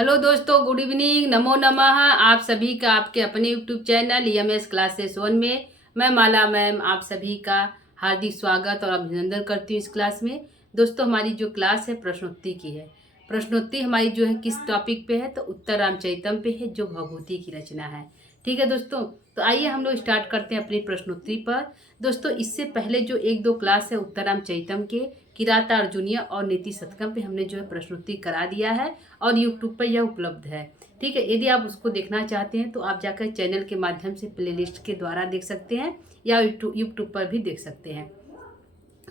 Hello दोस्तों, good evening, नमो नमः। आप सभी का आपके अपने यूट्यूब चैनल EMS क्लासेस 1 में मैं माला मैम आप सभी का हार्दिक स्वागत और अभिनंदन करती हूँ। इस क्लास में दोस्तों हमारी जो क्लास है प्रश्नोत्तरी की है। प्रश्नोत्तरी हमारी जो है किस टॉपिक पे है, तो उत्तर रामचरितम पे है, जो भवभूति की रचना है। ठीक है दोस्तों, तो आइए हम लोग स्टार्ट करते हैं अपनी प्रश्नोत्तरी पर। दोस्तों इससे पहले जो एक दो क्लास है उत्तर रामचरितम के किराता अर्जुनीय और नीति शतकम पे हमने जो है प्रश्नोत्तरी करा दिया है और यूट्यूब पर यह उपलब्ध है। ठीक है, यदि आप उसको देखना चाहते हैं तो आप जाकर चैनल के माध्यम से प्लेलिस्ट के द्वारा देख सकते हैं या यूट्यूब पर भी देख सकते हैं।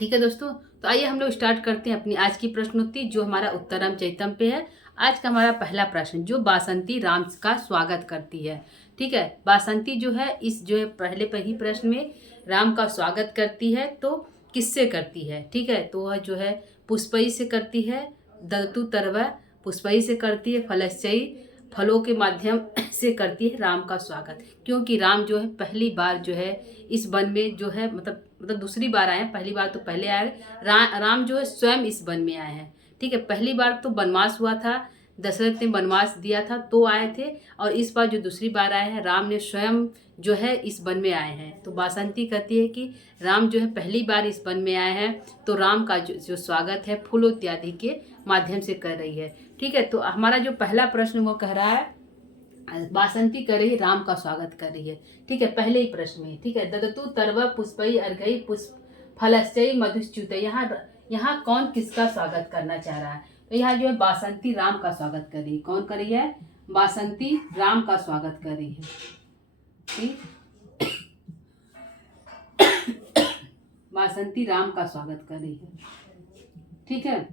ठीक है दोस्तों, तो आइए हम लोग स्टार्ट करते हैं अपनी आज की प्रश्नोत्तरी, जो हमारा उत्तर रामचरितम पे है। आज का हमारा पहला प्रश्न, जो बासंती राम का स्वागत करती है। ठीक है, बासंती जो है इस जो है पहले पर ही प्रश्न में राम का स्वागत करती है, तो किससे करती है। ठीक है, तो वह जो है पुष्पई से करती है, दलतु तरवा पुष्पई से करती है, फलश्चयी फलों के माध्यम से करती है राम का स्वागत। क्योंकि राम जो है पहली बार जो है इस वन में जो है मतलब दूसरी बार आए हैं। पहली बार तो पहले आए, राम जो है स्वयं इस वन में आए हैं। ठीक है, पहली बार तो वनवास हुआ था, दशरथ ने वनवास दिया था तो आए थे, और इस बार जो दूसरी बार आए हैं राम ने स्वयं जो है इस वन में आए हैं। तो बासंती कहती है कि राम जो है पहली बार इस वन में आए हैं, तो राम का जो स्वागत है फूलों इत्यादि के माध्यम से कर रही है। ठीक है, तो हमारा जो पहला प्रश्न वो कह रहा है बासंती कर रही राम का स्वागत कर रही है। ठीक है, पहले ही प्रश्न में। ठीक है, ददतु तरवा पुष्पई अर्घई पुष्प फलश्चयी मधुश्च्युत। यहाँ कौन किसका स्वागत करना चाह रहा है, तो यहाँ जो है बासंती राम का स्वागत कर रही है। कौन कर रही है, बासंती राम का स्वागत कर रही है। ठीक, बासंती राम का स्वागत कर रही है। ठीक है,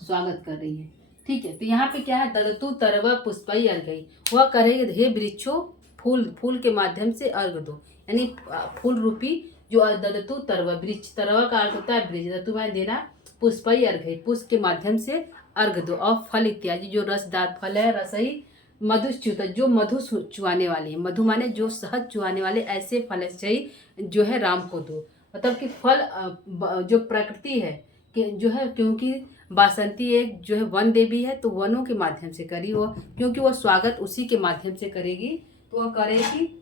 स्वागत कर रही है। ठीक है, तो यहाँ पे क्या है, ददतु तरवा पुष्पई अर्घई, वह करेगी हे वृक्षों फूल के माध्यम से अर्घ दो, यानी फूल रूपी जो ददतु तरवा, वृक्ष तरवा का अर्थ होता है वृक्ष, दतु में देना, पुष्पई अर्घई पुष्प के माध्यम से अर्घ दो, और फल इत्यादि जो रसदार फल है, रसई मधुच्युत जो मधु चुआने वाले, मधु माने जो शहद चुआने वाले, ऐसे फलश्चयी जो है राम को दो। मतलब कि फल जो प्रकृति है कि जो है, क्योंकि बासंती एक जो है वन देवी है, तो वनों के माध्यम से करी वो, क्योंकि वह स्वागत उसी के माध्यम से करेगी, तो वह करेगी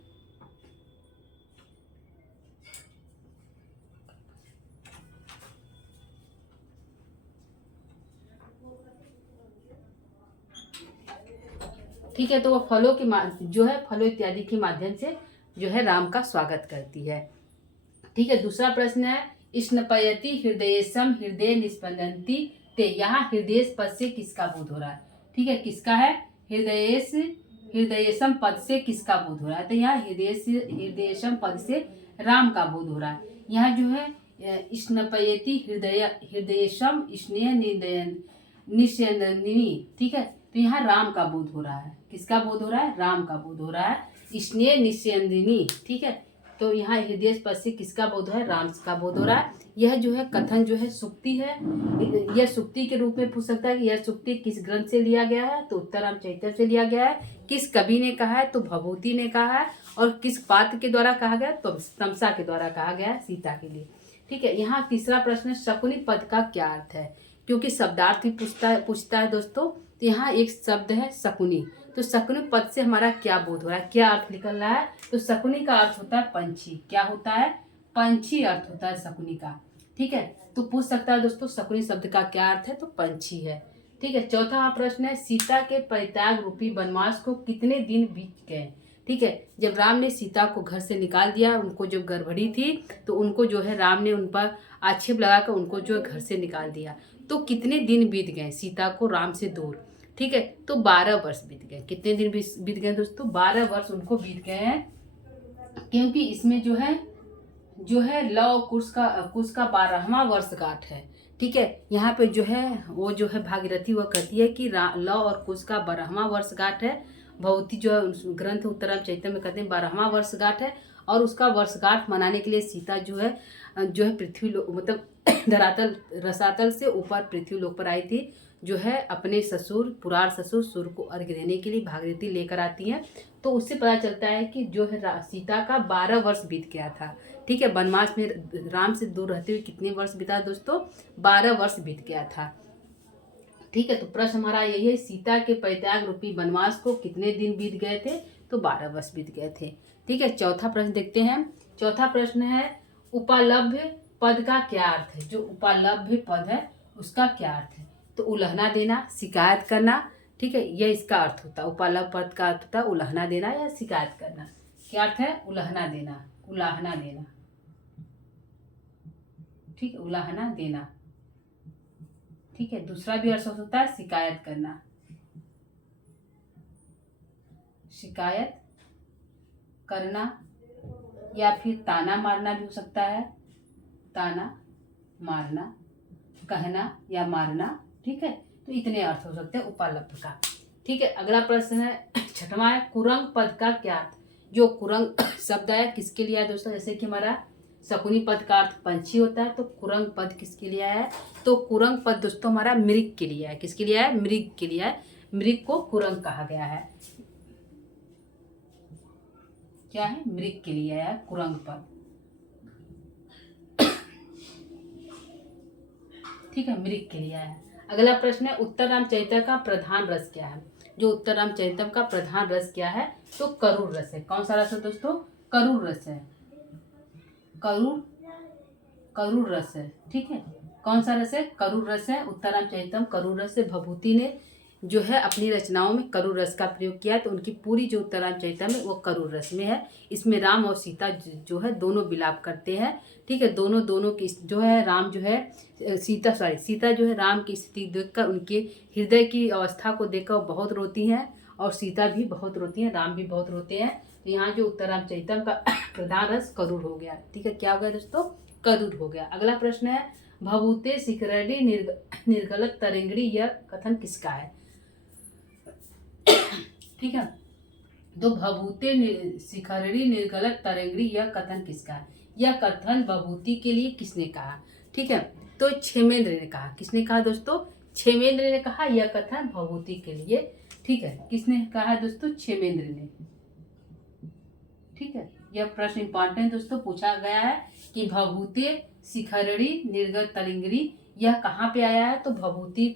ठीक है, तो वह फलों के जो है फलों इत्यादि के माध्यम से जो है राम का स्वागत करती है। ठीक है, दूसरा प्रश्न है स्नपयति हृदयेशम हृदय निस्पंदंती ते, यहाँ हृदय पद से किसका बोध हो रहा है। ठीक है, किसका है, हृदयेशम पद से किसका बोध हो रहा है, तो यहाँ हृदयेशम पद से राम का बोध हो रहा है। यहाँ जो है स्नपयति हृदयेशम स्नेह निस्यंदिनी। ठीक है, तो यहाँ राम का बोध हो रहा है। किसका बोध हो रहा है, राम का बोध हो रहा है, स्नेह निस्यंदिनी। ठीक है, तो यहाँ हृदय पद से किसका बोध है, राम का बोध हो रहा है। यह जो है कथन जो है सुक्ति है, यह सुक्ति के रूप में पूछ सकता है कि यह सुक्ति किस ग्रंथ से लिया गया है, तो उत्तर रामचरितम से लिया गया है। किस कवि ने कहा है, तो भवभूति ने कहा है। और किस पात्र के द्वारा कहा गया, तो तमसा के द्वारा कहा गया है सीता के लिए। ठीक है, यहाँ तीसरा प्रश्न, शकुनी पद का क्या अर्थ है, क्योंकि शब्दार्थ भी पूछता है दोस्तों। तो यहाँ एक शब्द है शकुनी, तो शकुनी पद से हमारा क्या बोध हो रहा है, क्या अर्थ निकल रहा है, तो शकुनी का अर्थ होता है पंछी। क्या होता है, पंछी अर्थ होता है शकुनी का। ठीक है, तो पूछ सकता है दोस्तों शकुनी शब्द का क्या अर्थ है, तो पंछी है। ठीक है, चौथा प्रश्न है सीता के परित्याग रूपी वनवास को कितने दिन बीत गए। ठीक है, जब राम ने सीता को घर से निकाल दिया, उनको जब गर्भवती थी तो उनको जो है राम ने उन पर आक्षेप लगाकर उनको जो है घर से निकाल दिया, तो कितने दिन बीत गए सीता को राम से दूर। ठीक है, तो 12 वर्ष बीत गए। कितने दिन बीत गए दोस्तों, 12 वर्ष उनको बीत गए हैं, क्योंकि इसमें जो है लव और कुश का 12वां वर्षगांठ है। ठीक है, यहाँ पे जो है वो जो है भागीरथी वह कहती है कि लव और कुश का 12वां वर्षगांठ है। भवभूति जो है ग्रंथ उत्तर रामचरितम में कहते हैं 12वां वर्षगांठ है, और उसका वर्षगांठ मनाने के लिए सीता जो है पृथ्वी लोक मतलब धरातल रसातल से ऊपर पृथ्वी लोक पर आई थी, जो है अपने ससुर पुराण ससुर सूर्य को अर्घ्य देने के लिए भागीरथी लेकर आती हैं। तो उससे पता चलता है कि जो है सीता का 12 वर्ष बीत गया था। ठीक है, वनवास में राम से दूर रहते हुए कितने वर्ष बीता दोस्तों, 12 वर्ष बीत गया था। ठीक है, तो प्रश्न हमारा यही है, सीता के परित्याग रूपी वनवास को कितने दिन बीत गए थे? तो 12 वर्ष बीत गए थे। ठीक है, चौथा प्रश्न देखते हैं। चौथा प्रश्न है, उपलब्ध पद का क्या अर्थ है? जो उपलब्ध पद है उसका क्या अर्थ है? तो उलहना देना, शिकायत करना। ठीक है, यह इसका अर्थ होता है। उपलब्ध पद का अर्थ होता है उलहना देना या शिकायत करना। क्या अर्थ है? उलहना देना, उलाहना देना। ठीक है, उलाहना देना। ठीक है, दूसरा भी अर्थ होता है शिकायत करना, शिकायत करना, या फिर ताना मारना भी हो सकता है, ताना मारना, कहना या मारना। ठीक है, तो इतने अर्थ हो सकते हैं उपलब्ध का। ठीक है, अगला प्रश्न है, छठवां है, कुरंग पद का क्या अर्थ? जो कुरंग शब्द है किसके लिए है दोस्तों? जैसे कि हमारा शकुनी पद का अर्थ पंछी होता है, तो कुरंग पद किसके लिए है? तो कुरंग पद दोस्तों हमारा मृग के लिए है। किसके लिए है? मृग के लिए है। मृग को कुरंग कहा गया है। क्या है? मृग के लिए है कुरंग पद। ठीक है, मृग के लिए है। अगला प्रश्न है, उत्तर रामचरित्र का प्रधान रस क्या है? जो उत्तर रामचरित्र का प्रधान रस क्या है? तो करूर रस है। कौन सा रस है दोस्तों? करूर रस है। करूर रस है। ठीक है, कौन सा रस है? करूर रस है। उत्तर रामचरितम करूर रस है। भभूति ने जो है अपनी रचनाओं में करूर रस का प्रयोग किया है, तो उनकी पूरी जो उत्तर रामचरितम है वो करूर रस में है। इसमें राम और सीता जो है दोनों विलाप करते हैं। ठीक है, दोनों की जो है, राम जो है सीता जो है राम की स्थिति देखकर, उनके हृदय की अवस्था को देखकर वो बहुत रोती हैं, और सीता भी बहुत रोती हैं, राम भी बहुत रोते हैं। तो यहाँ जो उत्तर रामचरितम का प्रधान रस करूर हो गया। ठीक है, क्या हो गया दोस्तों? करूर हो गया। अगला प्रश्न है, भभूते शिखरड़ी निर्गलत तरंगिणी, यह कथन किसका है? ठीक है, तो भभूते शिखरड़ी निर्गलत तरंगिणी, यह कथन किसका है? यह कथन भभूति के लिए किसने कहा? ठीक है, तो क्षेमेंद्र ने कहा। किसने कहा दोस्तों? क्षेमेंद्र ने कहा यह कथन भभूति के लिए। ठीक है, किसने कहा दोस्तों? क्षेमेंद्र ने। ठीक है, यह प्रश्न इंपॉर्टेंट दोस्तों पूछा गया है कि भभूते शिखरड़ी निर्गत तरंगिणी यह कहाँ पे आया है? तो भभूति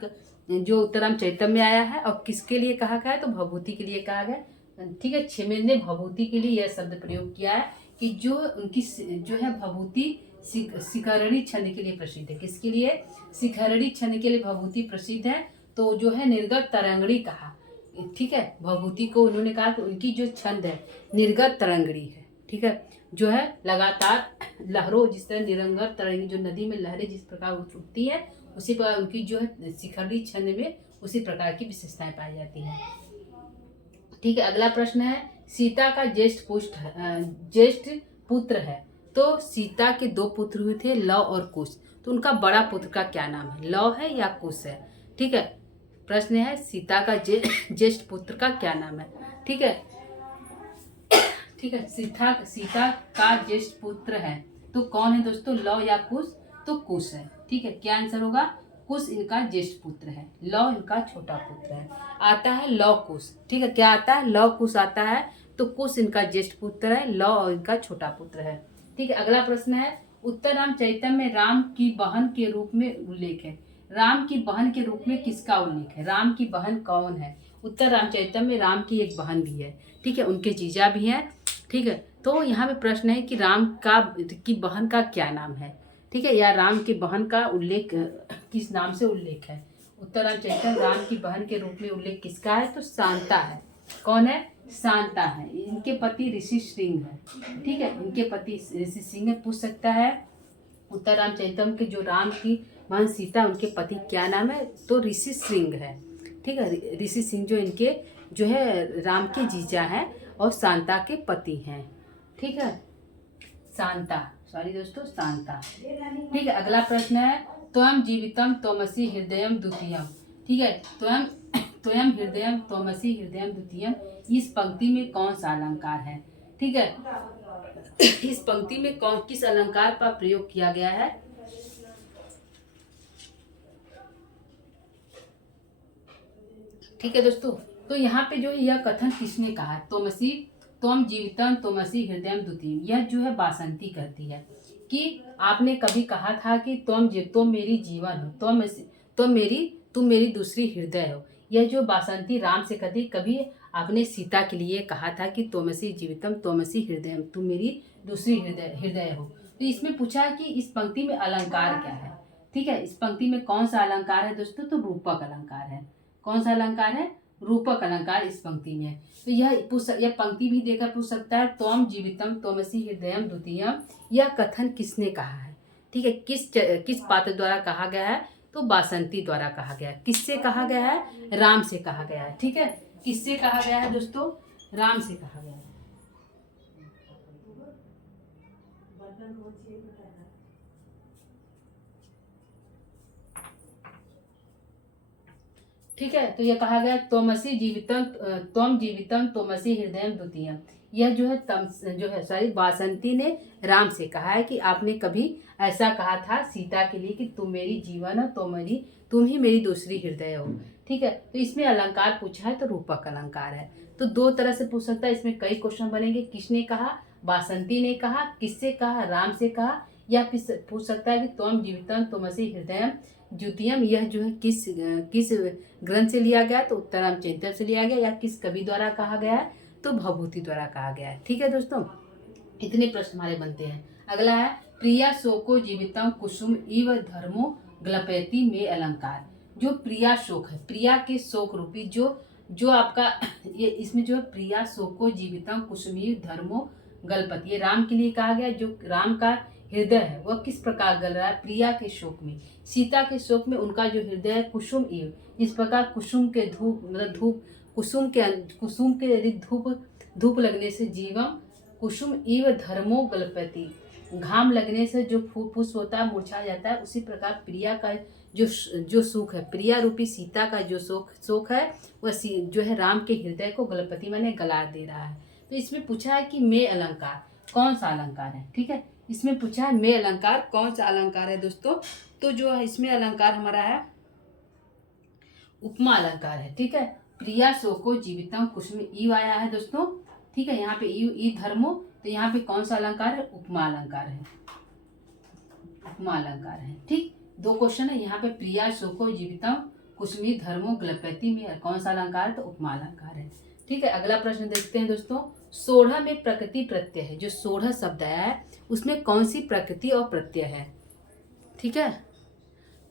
जो उत्तरामचरितम में आया है। और किसके लिए कहा गया है? तो भभूति के लिए कहा गया। ठीक है, क्षेमेंद्र ने भभूति के लिए यह शब्द प्रयोग किया है कि जो उनकी जो है भभूति शिखरड़ी छंद के लिए प्रसिद्ध है। किसके लिए? शिखरड़ी छंद के लिए भभूति प्रसिद्ध है। तो जो है निर्गत तरंगिणी कहा। ठीक है, भभूति को उन्होंने कहा कि उनकी जो छंद है निर्गत तरंगिणी है। ठीक है, जो है लगातार लहरों, जिस तरह निरंतर तरंगी जो नदी में लहरें जिस प्रकार उठती है, उसी प्रकार उनकी जो है शिखरड़ी छंद में उसी प्रकार की विशेषताएं पाई जाती हैं। ठीक है, अगला प्रश्न है, सीता का ज्येष्ठ पुत्र है। तो सीता के 2 पुत्र हुए थे, लव और कुश। तो उनका बड़ा पुत्र का क्या नाम है? लव है या कुश है? ठीक है, प्रश्न है सीता का ज्येष्ठ पुत्र का क्या नाम है? ठीक है, ठीक है, सीता का ज्येष्ठ पुत्र है, तो कौन है दोस्तों? लव या कुश? तो कुश है। ठीक है, क्या आंसर होगा? कुश इनका ज्येष्ठ पुत्र है, लव इनका छोटा पुत्र है। आता है लव कुश। ठीक है, क्या आता है? लव कुश आता है। तो कुश इनका ज्येष्ठ पुत्र है, लव इनका छोटा पुत्र है। ठीक है, अगला प्रश्न है, उत्तर रामचरितम में राम की बहन के रूप में उल्लेख है। राम की बहन के रूप में किसका उल्लेख है? राम की बहन कौन है? उत्तर रामचरितम में राम की एक बहन भी है। ठीक है, उनके जीजा भी हैं। ठीक है, तो यहाँ पे प्रश्न है कि राम की बहन का क्या नाम है? ठीक है, या राम की बहन का उल्लेख किस नाम से उल्लेख है? उत्तर रामचरितम राम की बहन के रूप में उल्लेख किसका है? तो शांता है। कौन है? शांता है। इनके पति ऋषि सिंह है। ठीक है, इनके पति ऋषि सिंह है। पूछ सकता है उत्तर रामचरितम के जो राम की बहन सीता, उनके पति क्या नाम है? तो ऋषि सिंह है। ठीक है, ऋषि सिंह जो इनके जो है राम के जीजा हैं और शांता के पति हैं। ठीक है, शांता, सॉरी दोस्तों, शांता। ठीक है, अगला प्रश्न है, त्वं जीवितम त्वमसि हृदयम द्वितीयम। ठीक है, त्वं हृदयम त्वमसि हृदयम द्वितीयम, इस पंक्ति में कौन सा अलंकार है? ठीक है, इस पंक्ति में किस अलंकार का प्रयोग किया गया है? ठीक है दोस्तों, तो यहाँ पे जो है यह कथन किसने कहा? त्वम जीवितम त्वमसि हृदयम द्वितीयम, यह जो है बासंती कहती है कि आपने कभी कहा था कि तुम मेरी जीवन हो, तुम मेरी तुम मेरी दूसरी हृदय हो। यह जो बासंती राम से कहती, कभी आपने सीता के लिए कहा था कि त्वमसि जीवितम त्वमसि हृदयम, तुम मेरी दूसरी हृदय हृदय हो। तो इसमें पूछा है कि इस पंक्ति में अलंकार क्या है। ठीक है, इस पंक्ति में कौन सा अलंकार है दोस्तों, तो रूपक अलंकार है। कौन सा अलंकार है, रूपक अलंकार इस पंक्ति में है। तो यह पंक्ति भी देकर पूछ सकता है, त्वम जीवितम त्वमसि हृदयम द्वितीयम, यह कथन किसने कहा है। ठीक है, किस पात्र द्वारा कहा गया है, तो बासंती द्वारा कहा गया है। किससे कहा गया है, राम से कहा गया है। ठीक है, किससे कहा गया है दोस्तों, राम से कहा गया है। ठीक है, तो यह कहा गया त्वमसि जीवितम त्वम जीवितम त्वमसि हृदयम द्वितीयम। यह जो है सॉरी बासंती ने राम से कहा है कि आपने कभी ऐसा कहा था सीता के लिए कि तुम मेरी जीवन हो, तुम ही मेरी दूसरी हृदय हो। ठीक है, तो इसमें अलंकार पूछा है तो रूपक अलंकार है। तो दो तरह से पूछ सकता है, इसमें कई क्वेश्चन बनेंगे। किसने कहा, बासंती ने कहा, किससे कहा, राम से कहा, या किस पूछ सकता है कि त्वम जीवितम त्वमसि हृदयम द्वितीयम, यह जो है किस ग्रंथ से लिया गया, तो उत्तरम चैतन्य से लिया गया, या किस कवि द्वारा कहा गया है, तो भभूति द्वारा कहा गया है। ठीक है दोस्तों, इतने प्रश्न हमारे बनते हैं। अगला है, प्रिया शोको जीवितम कुसुम इव धर्मो ग्लपयति में अलंकार। जो प्रिया शोक है, प्रिया के शोक रूपी जो आपका ये इसमें जो है प्रिया शोको जीवितम कुसुमी धर्मो गलपति, ये राम के लिए कहा गया। जो राम का हृदय है वह किस प्रकार गल रहा है, प्रिया के शोक में, सीता के शोक में उनका जो हृदय है कुसुम इव, जिस प्रकार कुसुम के धूप कुसुम के यदि धूप लगने से जीवम कुसुम इव धर्मो गलपति, घाम लगने से जो पुष्प होता है मुरझा जाता है, उसी प्रकार प्रिया का जो सुख है, प्रिया रूपी सीता का जो शोक है वह जो है राम के हृदय को गलपति माने गला दे रहा है। तो इसमें पूछा है कि में अलंकार कौन सा अलंकार है। ठीक है, इसमें पूछा है में अलंकार कौन सा अलंकार है दोस्तों, तो जो है इसमें अलंकार हमारा है उपमा अलंकार है। ठीक है, प्रिया शोको जीवितम कुसुम ईव आया है दोस्तों। ठीक है, यहाँ पे ई धर्मो, तो यहाँ पे कौन सा अलंकार है, उपमा अलंकार है। उपमा अलंकार है। ठीक, दो क्वेश्चन है यहाँ पे, प्रिया शोको जीवितम कुसुमी धर्मो ग्लपयति में कौन सा अलंकार है, तो उपमा अलंकार है। ठीक है, अगला प्रश्न देखते हैं दोस्तों। सोढ़ में प्रकृति प्रत्यय है, जो सोढ़ शब्द आया है उसमें कौन सी प्रकृति और प्रत्यय है। ठीक है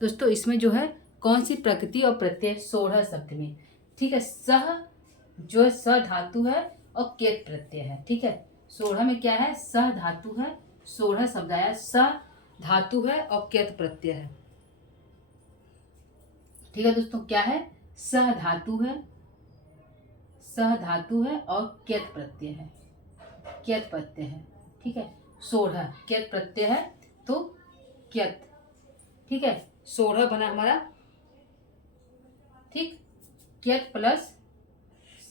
दोस्तों, इसमें जो है कौन सी प्रकृति और प्रत्यय सोढ़ शब्द में। ठीक है, सह जो है स धातु है और केत प्रत्यय है। ठीक है, सोढ़ में क्या है, सह धातु है, सोढ़ शब्द आया, स धातु है और केत प्रत्यय है। ठीक है दोस्तों, क्या है, सह धातु है, सह धातु है और केत प्रत्यय है, केत प्रत्यय है। ठीक है, सोढ़ केत प्रत्यय है तो केत। ठीक है, सोढ़ बना हमारा। ठीक, केत प्लस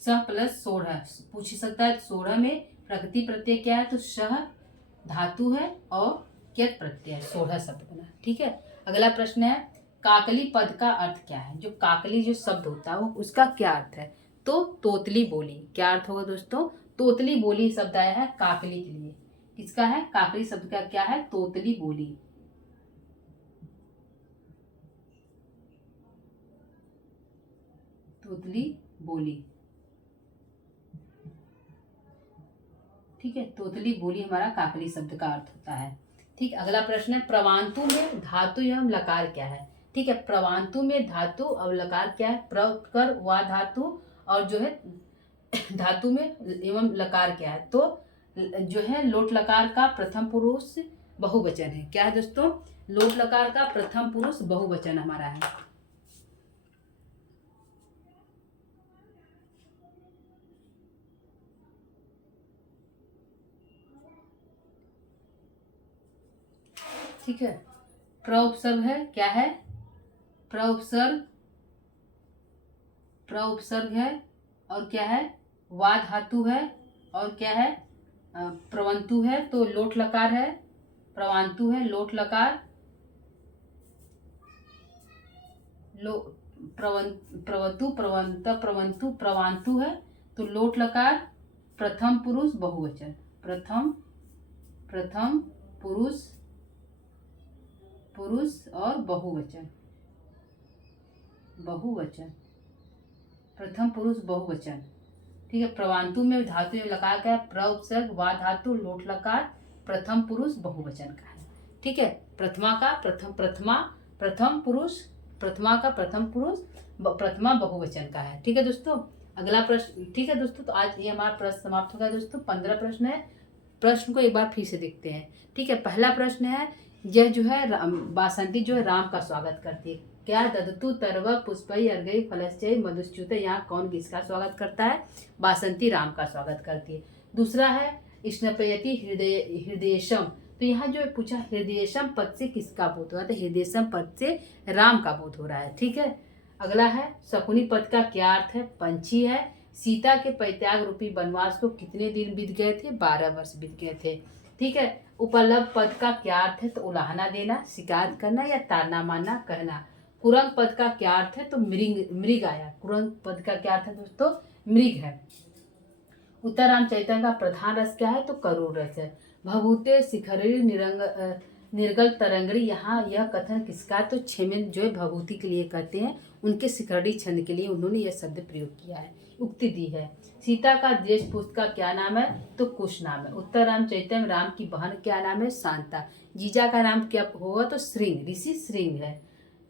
सह प्लस सोढ़ पूछ सकता है। सोढ़ में प्रकृति प्रत्यय क्या है, तो सह धातु है और केत प्रत्यय है, सोढ़ शब्द बना। ठीक है, अगला प्रश्न है, काकली पद का अर्थ क्या है। जो काकली जो शब्द होता है वो उसका क्या अर्थ है, तो तोतली बोली। क्या अर्थ होगा दोस्तों, तोतली बोली शब्द आया है काकली के लिए। किसका है, काकली शब्द का क्या है, तोतली बोली। तोतली बोली। ठीक है, तोतली बोली हमारा काकली शब्द का अर्थ होता है। ठीक, अगला प्रश्न है, प्रवांतु में धातु एवं लकार क्या है। ठीक है, प्रवांतु में धातु और लकार क्या है, प्रकर वा धातु, और जो है धातु में एवं लकार क्या है, तो जो है लोट लकार का प्रथम पुरुष बहुवचन है। क्या है दोस्तों, लोट लकार का प्रथम पुरुष बहुवचन हमारा है। ठीक है, प्रउपसर्ग है, क्या है, प्रउपसर्ग, प्रउपसर्ग है, और क्या है, वा धातु है, और क्या है, प्रवंतु है, तो लोट लकार है, प्रवांतु है, लोट लकार, प्रवतु प्रवंत प्रवंतु प्रवांतु है, तो लोट लकार प्रथम पुरुष बहुवचन, प्रथम पुरुष और बहुवचन, बहुवचन, प्रथम पुरुष बहुवचन। ठीक है, प्रवांतु में धातु में लगा क्या है, प्र उपसर्ग वा धातु लोट लकार, प्रथम पुरुष बहुवचन का है। ठीक है, प्रथमा का प्रथम पुरुष, प्रथमा का प्रथम पुरुष, प्रथमा बहुवचन का है। ठीक है दोस्तों, अगला प्रश्न। ठीक है दोस्तों, तो आज ये हमारा प्रश्न समाप्त हो गया दोस्तों। 15 प्रश्न है, प्रश्न को एक बार फिर से देखते हैं। ठीक है, पहला प्रश्न है, यह जो है बासंती जो है राम का स्वागत करती है। क्या ददतु तरव पुष्पई अर्घई फलश्चय मधुश्च्युत, यहाँ कौन किसका स्वागत करता है, बासंती राम का स्वागत करती है। दूसरा है स्नपयति हृदयेशम, तो यहाँ जो पूछा हृदयेशम पद से किसका बोध हो रहा है, तो हृदयेशम पद से राम का बोध हो रहा है। ठीक है, अगला है शकुनी पद का क्या अर्थ है, पंछी है। सीता के परित्याग रूपी वनवास को कितने दिन बीत गए थे, 12 वर्ष बीत गए थे। ठीक है, उपलब्ध पद का क्या अर्थ है, तो उलाहना देना, शिकायत करना या ताना मारना कहना। कुरंग पद का क्या अर्थ है, तो मृग आया। कुरंग पद का क्या अर्थ है दोस्तों, मृग है। उत्तराम चैतन्य का प्रधान रस क्या है, तो करूर रस है। भभूते शिखरी निर्गल तरंगड़ी, यहाँ यह कथन किसका, तो छेमेन जो है भभूति के लिए कहते हैं, उनके शिखरड़ी छंद के लिए उन्होंने यह शब्द प्रयोग किया है, उक्ति दी है। सीता का देश पुष्प का क्या नाम है, तो कुश नाम है। उत्तर राम चैतन्य राम की बहन क्या नाम है, शांता। जीजा का नाम क्या होगा, तो श्रृंग, ऋषि श्रृंग है।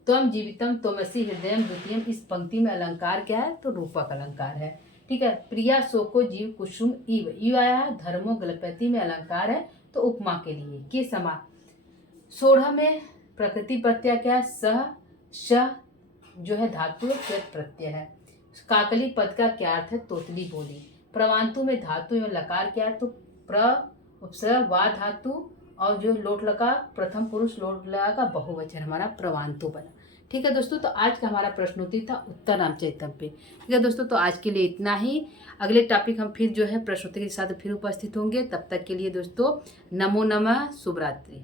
त्वम जीवितम त्वमसि हृदयम द्वितीयम, इस पंक्ति में अलंकार क्या है, तो रूपक अलंकार है। ठीक है, प्रिया शोको जीव कुसुम इव, इव आया है। धर्मो गलपति में अलंकार है, तो उपमा के लिए के समा। 16 में प्रकृति प्रत्यय क्या है, सह श जो है धातु कृत प्रत्यय है। काकली पद का क्या अर्थ है, तोतली बोली। प्रवांतु में धातु में लकार क्या है, तो प्र उपसर्ग वा धातु और जो लोट लगा प्रथम पुरुष लोट लगा का बहुवचन हमारा प्रवांतु बना। ठीक है दोस्तों, तो आज का हमारा प्रश्नोत्तरी था उत्तर राम चैतन्य पे। ठीक है दोस्तों, तो आज के लिए इतना ही। अगले टॉपिक हम फिर जो है प्रश्नोत्तरी के साथ फिर उपस्थित होंगे। तब तक के लिए दोस्तों नमो नमः, शुभ रात्रि।